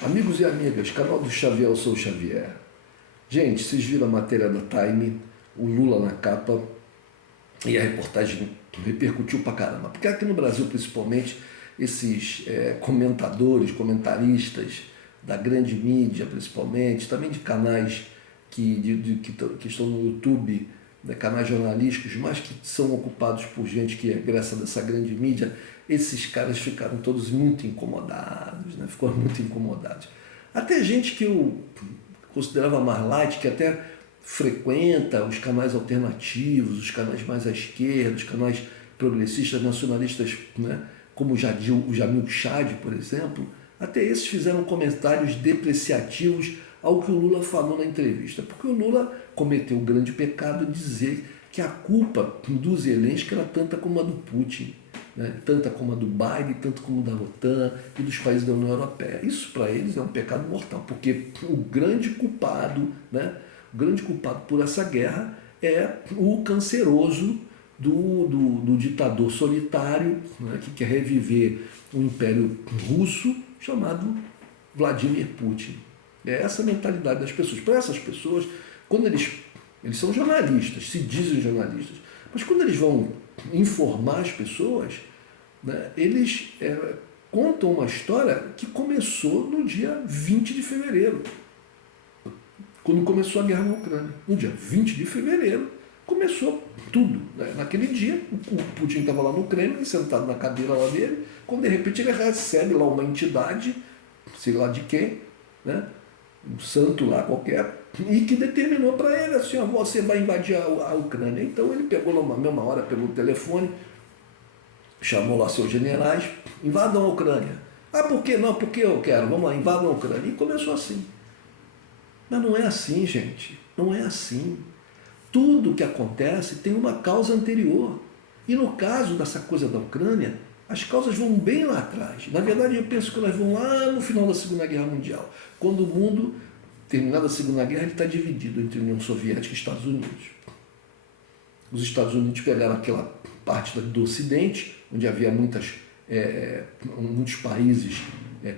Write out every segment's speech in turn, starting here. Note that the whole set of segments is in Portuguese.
Amigos e amigas, canal do Xavier, eu sou o Xavier. Gente, vocês viram a matéria da Time, o Lula na capa, e a reportagem repercutiu pra caramba. Porque aqui no Brasil, principalmente, esses comentadores, comentaristas da grande mídia, principalmente, também de canais que estão no YouTube, né, canais jornalísticos, mas que são ocupados por gente que egressa dessa grande mídia, esses caras ficaram todos muito incomodados, né? Ficaram muito incomodados. Até gente que eu considerava mais light, que até frequenta os canais alternativos, os canais mais à esquerda, os canais progressistas, nacionalistas, né? Como o Jamil Chad, por exemplo, até esses fizeram comentários depreciativos ao que o Lula falou na entrevista. Porque o Lula cometeu o grande pecado de dizer que a culpa do Zelensky era tanta como a do Putin, né? Tanta como a do Biden, tanto como da OTAN e dos países da União Europeia. Isso para eles é um pecado mortal, porque o grande culpado, né? O grande culpado por essa guerra é o canceroso do ditador solitário, né? Que quer reviver o Império Russo chamado Vladimir Putin. É essa a mentalidade das pessoas. Para essas pessoas, quando eles são jornalistas, se dizem jornalistas, mas quando eles vão informar as pessoas, né, eles contam uma história que começou no dia 20 de fevereiro, quando começou a guerra na Ucrânia. No dia 20 de fevereiro começou tudo, né? Naquele dia, o Putin estava lá no Kremlin, sentado na cadeira lá dele, quando de repente ele recebe lá uma entidade, sei lá de quem, né? Um santo lá qualquer, e que determinou para ele assim, ó, você vai invadir a Ucrânia. Então ele pegou numa mesma hora, pegou o telefone, chamou lá seus generais, invadam a Ucrânia. Ah, por que não? Porque eu quero, vamos lá, invadam a Ucrânia. E começou assim. Mas não é assim, gente, não é assim. Tudo que acontece tem uma causa anterior. E no caso dessa coisa da Ucrânia, as causas vão bem lá atrás. Na verdade, eu penso que elas vão lá no final da Segunda Guerra Mundial, quando o mundo, terminada a Segunda Guerra, ele está dividido entre União Soviética e Estados Unidos. Os Estados Unidos pegaram aquela parte do Ocidente, onde havia muitos países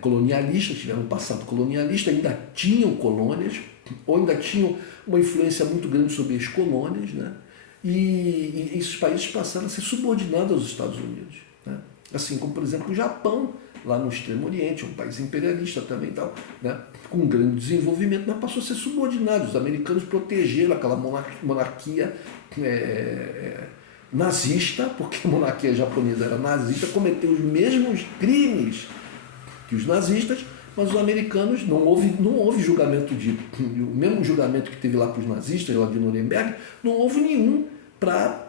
colonialistas, tiveram um passado colonialista, ainda tinham colônias, ou ainda tinham uma influência muito grande sobre as colônias, né? E esses países passaram a ser subordinados aos Estados Unidos, né? Assim como, por exemplo, o Japão, lá no Extremo Oriente, um país imperialista também, tal, né? Com um grande desenvolvimento, mas passou a ser subordinado. Os americanos protegeram aquela monarquia nazista, porque a monarquia japonesa era nazista, cometeu os mesmos crimes que os nazistas, mas os americanos, não houve julgamento o mesmo julgamento que teve lá para os nazistas, lá de Nuremberg, não houve nenhum para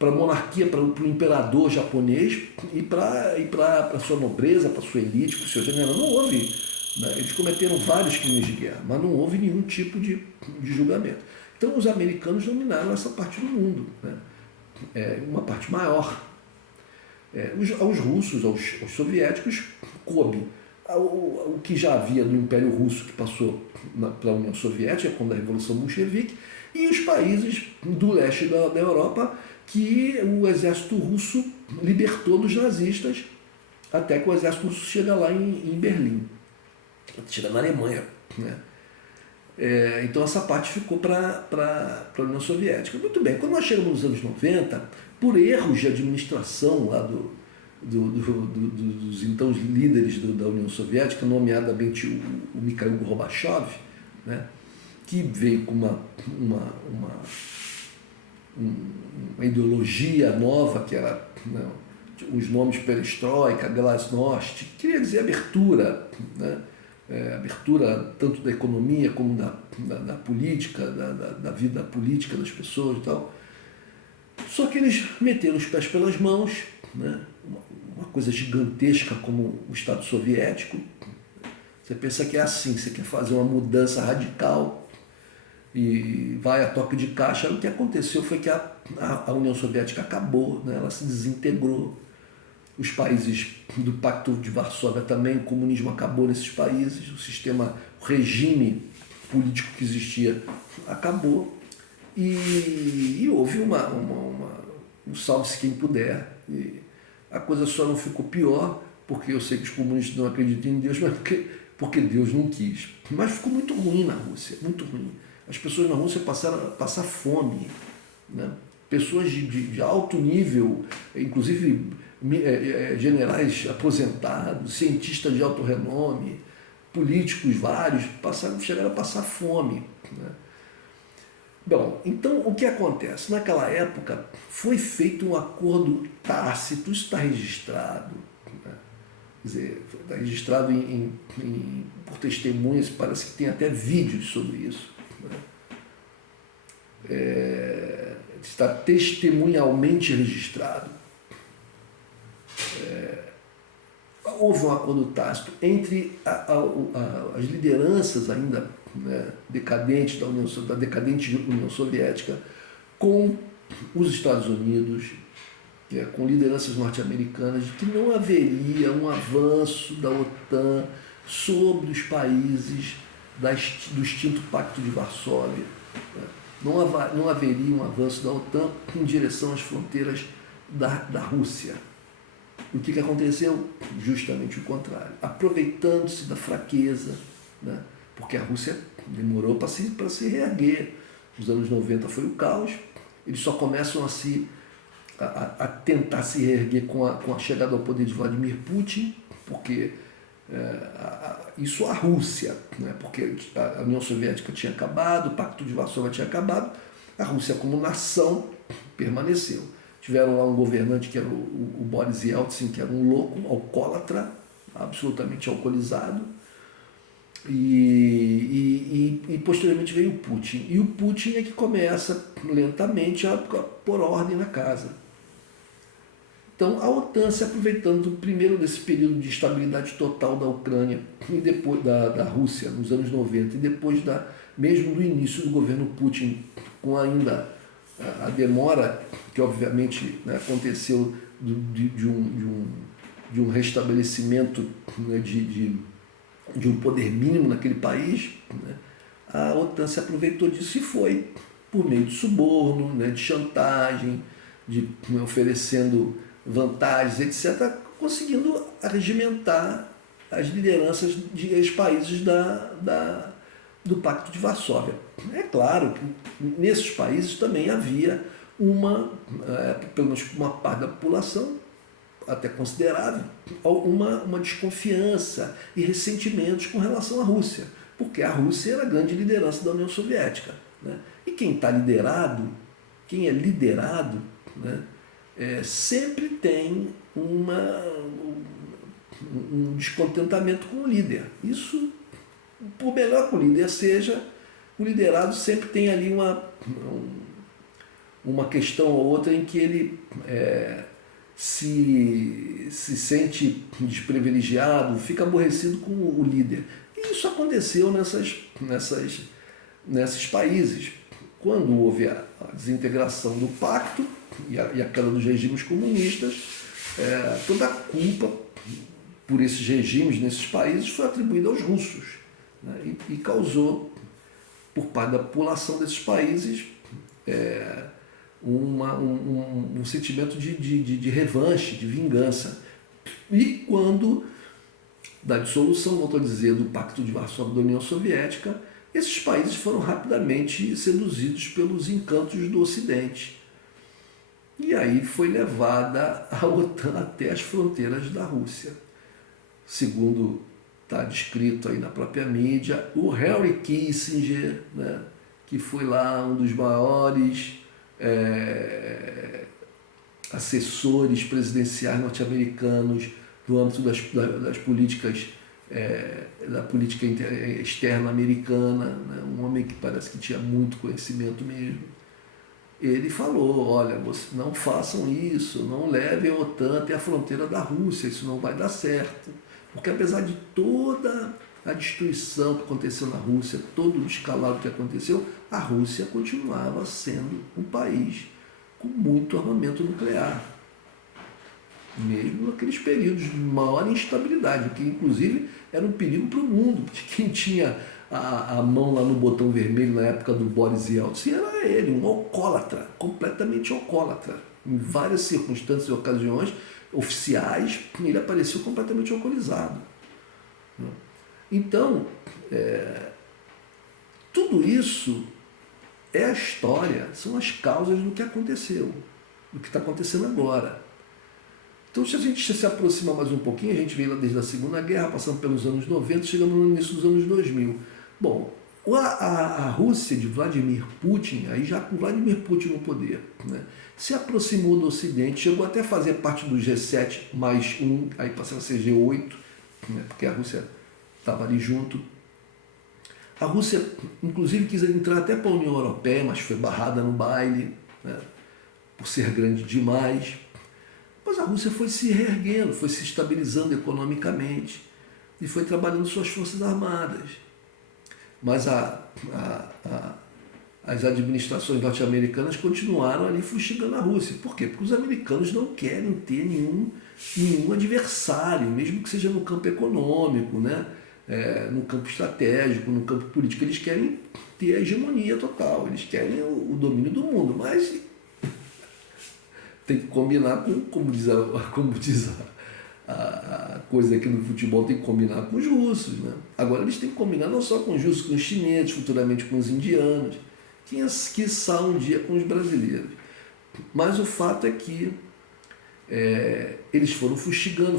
a monarquia, para o imperador japonês e para a sua nobreza, para a sua elite, para o seu general. Não houve, né? Eles cometeram vários crimes de guerra, mas não houve nenhum tipo de julgamento. Então os americanos dominaram essa parte do mundo, né? Uma parte maior. Aos russos, aos soviéticos, coube o que já havia do Império Russo, que passou para a União Soviética, quando a Revolução Bolchevique, e os países do leste da Europa, que o exército russo libertou dos nazistas, até que o exército russo chega lá em Berlim, chega na Alemanha, né? Então essa parte ficou para a União Soviética. Muito bem, quando nós chegamos nos anos 90, por erros de administração lá dos então líderes da União Soviética, nomeadamente o Mikhail Gorbachev, né, que veio com uma ideologia nova, que era, né, os nomes perestroika, glasnost, que queria dizer abertura, né? Abertura tanto da economia como da política, da vida política das pessoas e tal. Só que eles meteram os pés pelas mãos, né? Uma coisa gigantesca como o Estado Soviético. Você pensa que é assim, você quer fazer uma mudança radical e vai a toque de caixa. O que aconteceu foi que a União Soviética acabou, né? Ela se desintegrou. Os países do Pacto de Varsóvia também, o comunismo acabou nesses países, o regime político que existia acabou, e houve um salve-se quem puder, a coisa só não ficou pior, porque eu sei que os comunistas não acreditam em Deus, mas porque Deus não quis. Mas ficou muito ruim na Rússia, muito ruim. As pessoas na Rússia passaram a passar fome, né? Pessoas de alto nível, inclusive generais aposentados, cientistas de alto renome, políticos vários, chegaram a passar fome, né? Bom, então o que acontece? Naquela época foi feito um acordo tácito, isso está registrado, né? Quer dizer, está registrado por testemunhas, parece que tem até vídeos sobre isso, né? Está testemunhalmente registrado. Houve um acordo tácito entre as lideranças ainda, né, decadentes da decadente União Soviética com os Estados Unidos, com lideranças norte-americanas, de que não haveria um avanço da OTAN sobre os países do extinto Pacto de Varsóvia, né? Não haveria um avanço da OTAN em direção às fronteiras da Rússia. O que aconteceu? Justamente o contrário. Aproveitando-se da fraqueza, né? Porque a Rússia demorou para se reerguer. Nos anos 90 foi o caos. Eles só começam a tentar se reerguer com a chegada ao poder de Vladimir Putin, porque isso a Rússia, né? Porque a União Soviética tinha acabado, o Pacto de Varsóvia tinha acabado, a Rússia como nação permaneceu. Tiveram lá um governante que era o Boris Yeltsin, que era um louco, alcoólatra, absolutamente alcoolizado, e posteriormente veio o Putin. E o Putin é que começa lentamente a pôr ordem na casa. Então a OTAN se aproveitando primeiro desse período de estabilidade total da Ucrânia e depois da Rússia, nos anos 90, e depois mesmo do início do governo Putin, com ainda a demora que obviamente, né, aconteceu de um restabelecimento, né, de um poder mínimo naquele país, né, a OTAN se aproveitou disso e foi por meio de suborno, né, de chantagem, oferecendo vantagens, etc., conseguindo arregimentar as lideranças de ex-países do Pacto de Varsóvia. É claro que nesses países também havia pelo menos uma parte da população, até considerável, uma desconfiança e ressentimentos com relação à Rússia, porque a Rússia era a grande liderança da União Soviética, né? E quem é liderado, né, sempre tem um descontentamento com o líder. Isso, por melhor que o líder seja, o liderado sempre tem ali uma questão ou outra em que ele se sente desprivilegiado, fica aborrecido com o líder. E isso aconteceu nesses países. Quando houve a desintegração do pacto e a queda dos regimes comunistas, toda a culpa por esses regimes nesses países foi atribuída aos russos, né? E causou, por parte da população desses países, um sentimento de revanche, de vingança. E quando, da dissolução, volto a dizer, do Pacto de Varsóvia da União Soviética, esses países foram rapidamente seduzidos pelos encantos do Ocidente. E aí foi levada a OTAN até as fronteiras da Rússia. Segundo está descrito aí na própria mídia, o Henry Kissinger, né, que foi lá um dos maiores assessores presidenciais norte-americanos no âmbito das políticas, da política externa americana, né, um homem que parece que tinha muito conhecimento mesmo. Ele falou, olha, não façam isso, não levem a OTAN até a fronteira da Rússia, isso não vai dar certo. Porque apesar de toda a destruição que aconteceu na Rússia, todo o descalabro que aconteceu, a Rússia continuava sendo um país com muito armamento nuclear. Mesmo naqueles períodos de maior instabilidade, que inclusive era um perigo para o mundo, porque quem tinha a mão lá no botão vermelho na época do Boris Yeltsin era ele, um alcoólatra, completamente alcoólatra. Em várias circunstâncias e ocasiões, oficiais, ele apareceu completamente alcoolizado. Então, tudo isso é a história, são as causas do que aconteceu, do que está acontecendo agora. Então, se a gente se aproximar mais um pouquinho, a gente veio lá desde a Segunda Guerra, passando pelos anos 90, chegando no início dos anos 2000. Bom, a Rússia de Vladimir Putin, aí já com Vladimir Putin no poder, né, se aproximou do Ocidente, chegou até a fazer parte do G7 mais um, aí passou a ser G8, né, porque a Rússia estava ali junto. A Rússia, inclusive, quis entrar até para a União Europeia, mas foi barrada no baile, né, por ser grande demais. Mas a Rússia foi se reerguendo, foi se estabilizando economicamente e foi trabalhando suas forças armadas. Mas as administrações norte-americanas continuaram ali fustigando a Rússia. Por quê? Porque os americanos não querem ter nenhum adversário, mesmo que seja no campo econômico, né? No campo estratégico, no campo político. Eles querem ter a hegemonia total, eles querem o domínio do mundo, mas tem que combinar com, como diz a coisa aqui no futebol, tem que combinar com os russos, né? Agora eles têm que combinar não só com os russos, com os chineses, futuramente com os indianos, quiçá um dia com os brasileiros. Mas o fato é que eles foram fustigando.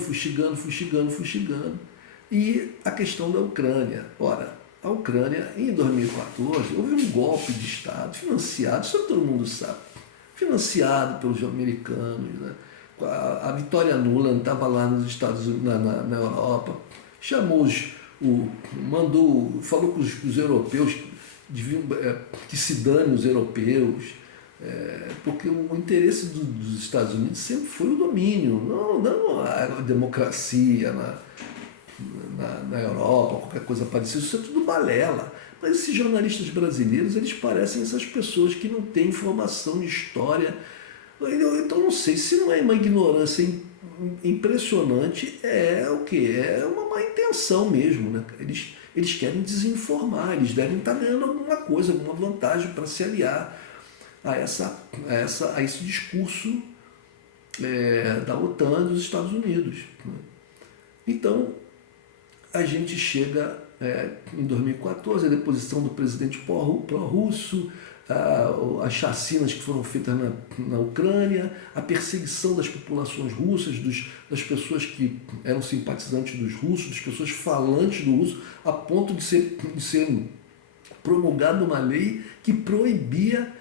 E a questão da Ucrânia. Ora, a Ucrânia, em 2014, houve um golpe de Estado financiado, isso todo mundo sabe, financiado pelos americanos, né? A Vitória Nuland estava lá nos Estados Unidos, na Europa, falou com os europeus que se dane os europeus, porque o interesse dos Estados Unidos sempre foi o domínio, não a democracia na Europa, qualquer coisa parecida, isso é tudo balela. Mas esses jornalistas brasileiros, eles parecem essas pessoas que não têm informação de história. Então não sei, se não é uma ignorância impressionante, é o quê? É uma má intenção mesmo, né? Eles querem desinformar, eles devem estar ganhando alguma coisa, alguma vantagem para se aliar a esse discurso da OTAN e dos Estados Unidos, né? Então, a gente chega em 2014, a deposição do presidente pró-russo, as chacinas que foram feitas na Ucrânia, a perseguição das populações russas, das pessoas que eram simpatizantes dos russos, das pessoas falantes do russo, a ponto de ser promulgada uma lei que proibia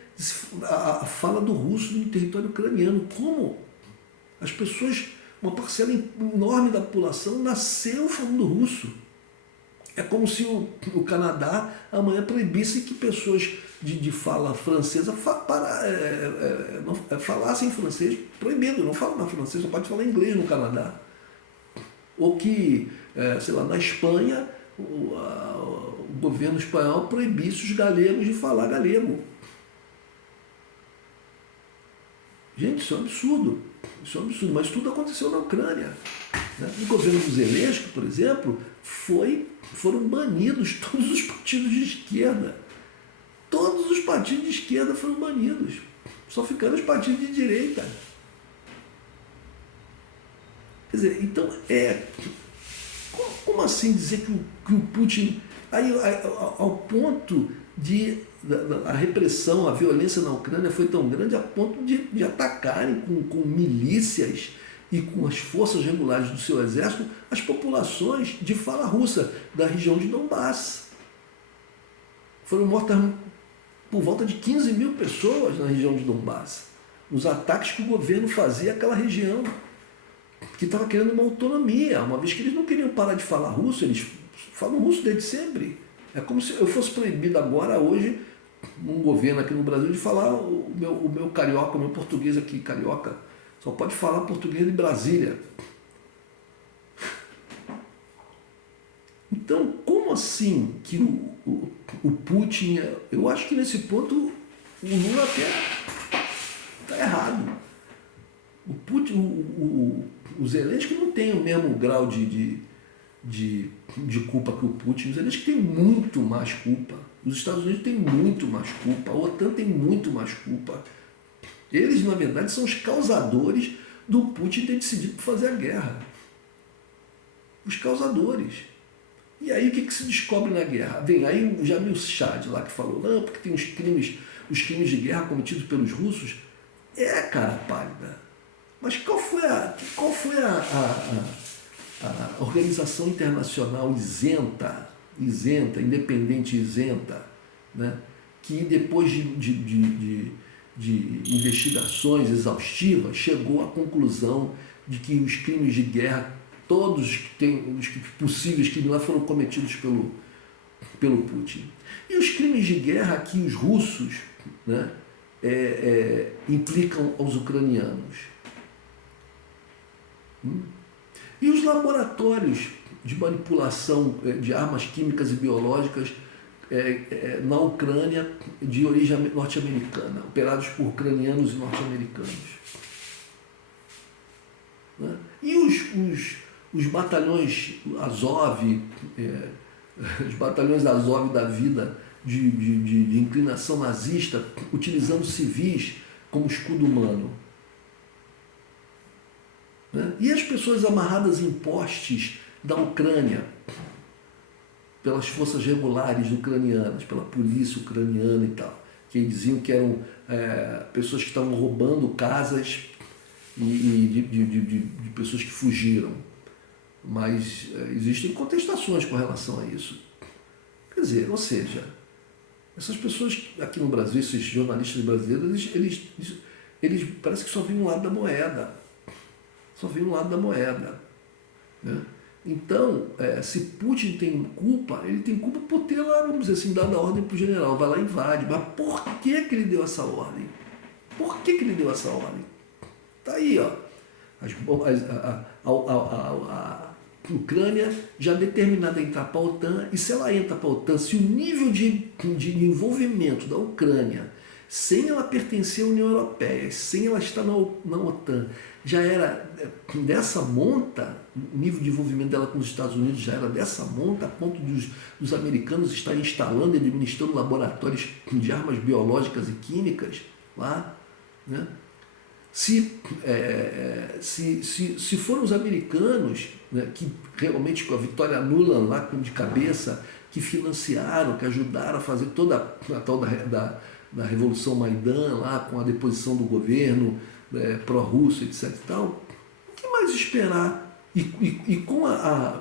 a fala do russo no território ucraniano. Como as pessoas, uma parcela enorme da população, nasceu falando russo. É como se o Canadá amanhã proibisse que pessoas de fala francesa falassem francês, proibido, não fala mais francês, só pode falar inglês no Canadá. Ou que, sei lá, na Espanha, o governo espanhol proibisse os galegos de falar galego. Gente, isso é um absurdo. Isso é um absurdo, mas tudo aconteceu na Ucrânia. No governo do Zelensky, por exemplo, foram banidos todos os partidos de esquerda. Todos os partidos de esquerda foram banidos. Só ficaram os partidos de direita. Quer dizer, então como assim dizer que o Putin, ao ponto de a repressão, a violência na Ucrânia foi tão grande a ponto de atacarem com milícias e com as forças regulares do seu exército as populações de fala russa da região de Donbass. Foram mortas por volta de 15 mil pessoas na região de Donbass, nos ataques que o governo fazia àquela região, que estava querendo uma autonomia, uma vez que eles não queriam parar de falar russo, eles falam russo desde sempre. É como se eu fosse proibido agora, hoje, um governo aqui no Brasil, de falar o meu carioca, o meu português aqui, carioca, só pode falar português de Brasília. Então, como assim que o Putin... Eu acho que nesse ponto o Lula até está errado. O Putin, o Zelensky não tem o mesmo grau de culpa que o Putin. O Zelensky tem muito mais culpa. Os Estados Unidos têm muito mais culpa. A OTAN tem muito mais culpa. Eles, na verdade, são os causadores do Putin ter decidido por fazer a guerra. Os causadores. E aí o que se descobre na guerra? Vem aí o Jamil Chad lá que falou, não, porque tem os crimes de guerra cometidos pelos russos. Cara pálida. Mas qual foi a organização internacional isenta, independente isenta, né? Que depois de investigações exaustivas chegou à conclusão de que os crimes de guerra, todos os possíveis crimes lá foram cometidos pelo Putin. E os crimes de guerra que os russos, né, implicam aos ucranianos. E os laboratórios de manipulação de armas químicas e biológicas na Ucrânia de origem norte-americana, operados por ucranianos e norte-americanos. Né? E os batalhões Azov, os batalhões Azov da vida de inclinação nazista, utilizando civis como escudo humano. Né? E as pessoas amarradas em postes da Ucrânia, pelas forças regulares ucranianas, pela polícia ucraniana e tal, que diziam que eram pessoas que estavam roubando casas e de pessoas que fugiram. Mas existem contestações com relação a isso. Quer dizer, ou seja, essas pessoas aqui no Brasil, esses jornalistas brasileiros, eles parece que só veem um lado da moeda. Só veem um lado da moeda. Né? Então, se Putin tem culpa, ele tem culpa por ter lá, vamos dizer assim, dado a ordem para o general, vai lá e invade. Mas por que ele deu essa ordem? Por que ele deu essa ordem? Está aí, ó. A Ucrânia já determinada a entrar para a OTAN, e se ela entra para a OTAN, se o nível de envolvimento da Ucrânia, sem ela pertencer à União Europeia, sem ela estar na OTAN, já era dessa monta, o nível de envolvimento dela com os Estados Unidos já era dessa monta, a ponto dos americanos estarem instalando e administrando laboratórios de armas biológicas e químicas lá, né? Se foram os americanos, né, que realmente com a Vitória Nuland lá de cabeça, que financiaram, que ajudaram a fazer toda a tal da Revolução Maidan lá, com a deposição do governo pró-russo, etc. e tal, o que mais esperar? E com a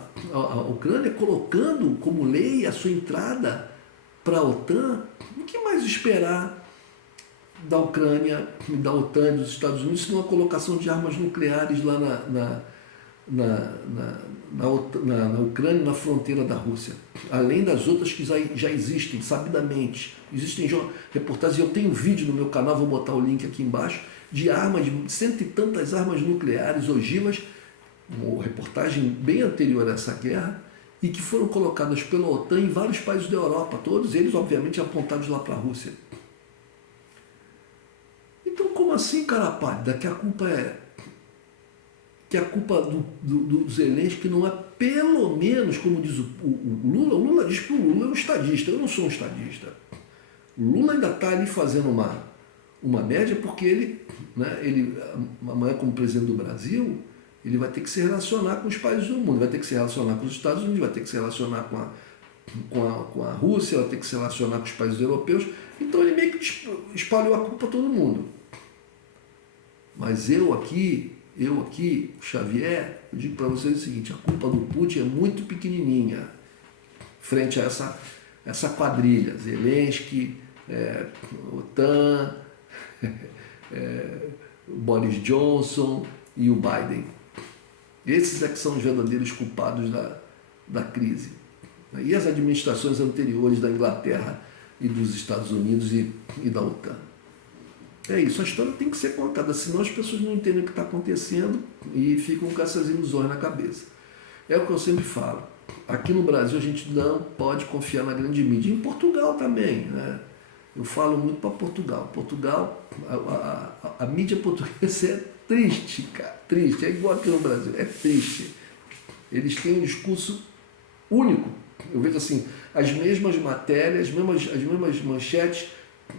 Ucrânia colocando como lei a sua entrada para a OTAN, o que mais esperar da Ucrânia, da OTAN e dos Estados Unidos, se não a colocação de armas nucleares lá na Ucrânia, na fronteira da Rússia, além das outras que já existem, sabidamente. Existem reportagens, eu tenho vídeo no meu canal, vou botar o link aqui embaixo, de armas, de cento e tantas armas nucleares, ogivas, uma reportagem bem anterior a essa guerra, e que foram colocadas pela OTAN em vários países da Europa, todos eles, obviamente, apontados lá para a Rússia. Então, como assim, cara pálida, que a culpa do Zelensky não é, pelo menos, como diz o Lula? O Lula diz que o Lula é um estadista. Eu não sou um estadista. O Lula ainda está ali fazendo uma média porque ele, amanhã como presidente do Brasil, ele vai ter que se relacionar com os países do mundo, vai ter que se relacionar com os Estados Unidos, vai ter que se relacionar com a Rússia, vai ter que se relacionar com os países europeus. Então ele meio que espalhou a culpa para todo mundo. Mas eu aqui, Xavier, eu digo para vocês o seguinte: a culpa do Putin é muito pequenininha frente a essa quadrilha, Zelensky, OTAN, Boris Johnson e o Biden. Esses é que são os verdadeiros culpados da crise. E as administrações anteriores da Inglaterra e dos Estados Unidos e da OTAN. É isso, a história tem que ser contada, senão as pessoas não entendem o que está acontecendo e ficam com essas ilusões na cabeça. É o que eu sempre falo. Aqui no Brasil a gente não pode confiar na grande mídia. Em Portugal também, né? Eu falo muito para Portugal. Portugal, a mídia portuguesa é triste, cara. Triste. É igual aqui no Brasil. É triste. Eles têm um discurso único. Eu vejo assim, as mesmas matérias, as mesmas manchetes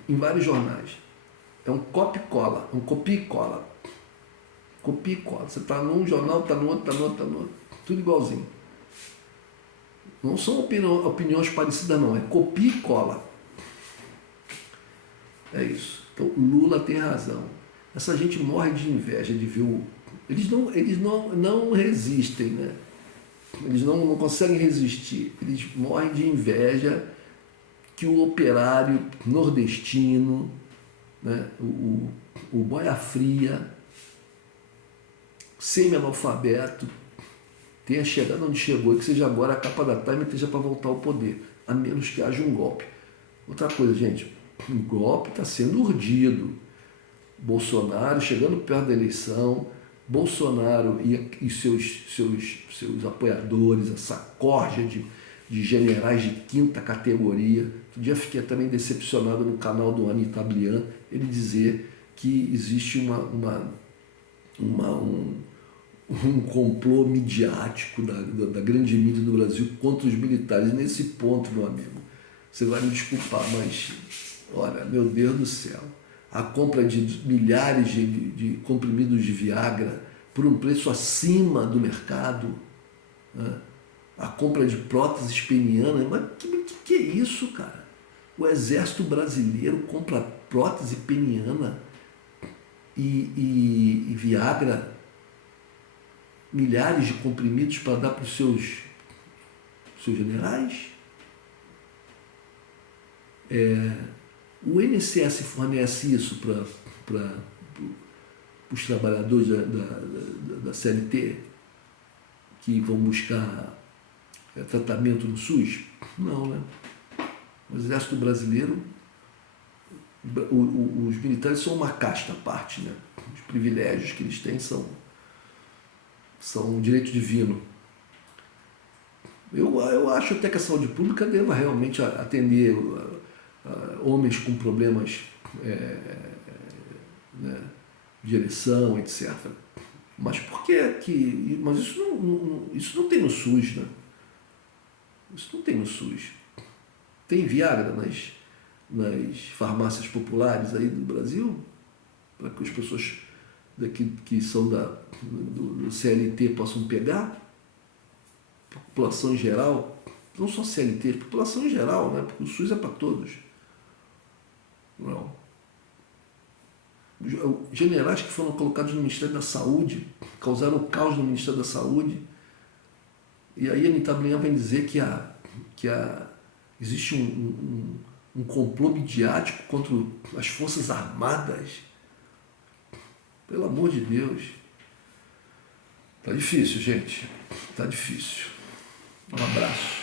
em vários jornais. É um copia e cola. Copia e cola. Você está num jornal, está no outro, está no outro, está no outro. Tudo igualzinho. Não são opiniões parecidas, não. É copia e cola. É isso. Então, Lula tem razão. Essa gente morre de inveja de ver o... Eles não resistem, né? Eles não conseguem resistir. Eles morrem de inveja que o operário nordestino, né? O boia fria, semi-analfabeto, tenha chegado onde chegou e que seja agora a capa da Time e esteja para voltar ao poder, a menos que haja um golpe. Outra coisa, gente, o golpe está sendo urdido. Bolsonaro chegando perto da eleição, Bolsonaro e seus apoiadores, essa corja de generais de quinta categoria. Outro dia fiquei também decepcionado no canal do Ani Tablian, ele dizer que existe um complô midiático da grande mídia do Brasil contra os militares. Nesse ponto, meu amigo, você vai me desculpar, mas, olha, meu Deus do céu, a compra de milhares de comprimidos de Viagra por um preço acima do mercado, né? A compra de próteses penianas, mas que é isso, cara? O exército brasileiro compra prótese peniana e Viagra, milhares de comprimidos para dar para os seus generais? O INSS fornece isso para os trabalhadores da CLT que vão buscar tratamento no SUS? Não, né? O Exército Brasileiro, os militares são uma casta à parte, né? Os privilégios que eles têm são um direito divino. Eu acho até que a saúde pública deva realmente atender homens com problemas né, de ereção, etc. Mas por que que... Mas isso não tem no SUS, né? Isso não tem no SUS. Tem Viagra nas farmácias populares aí do Brasil, para que as pessoas que são do CLT possam pegar? A população em geral, não só CLT, a população em geral, né? Porque o SUS é para todos. Não. Generais que foram colocados no Ministério da Saúde, causaram caos no Ministério da Saúde, e aí a Anitta Blenha vem dizer que existe um complô midiático contra as Forças Armadas. Pelo amor de Deus. Tá difícil, gente. Tá difícil. Um abraço.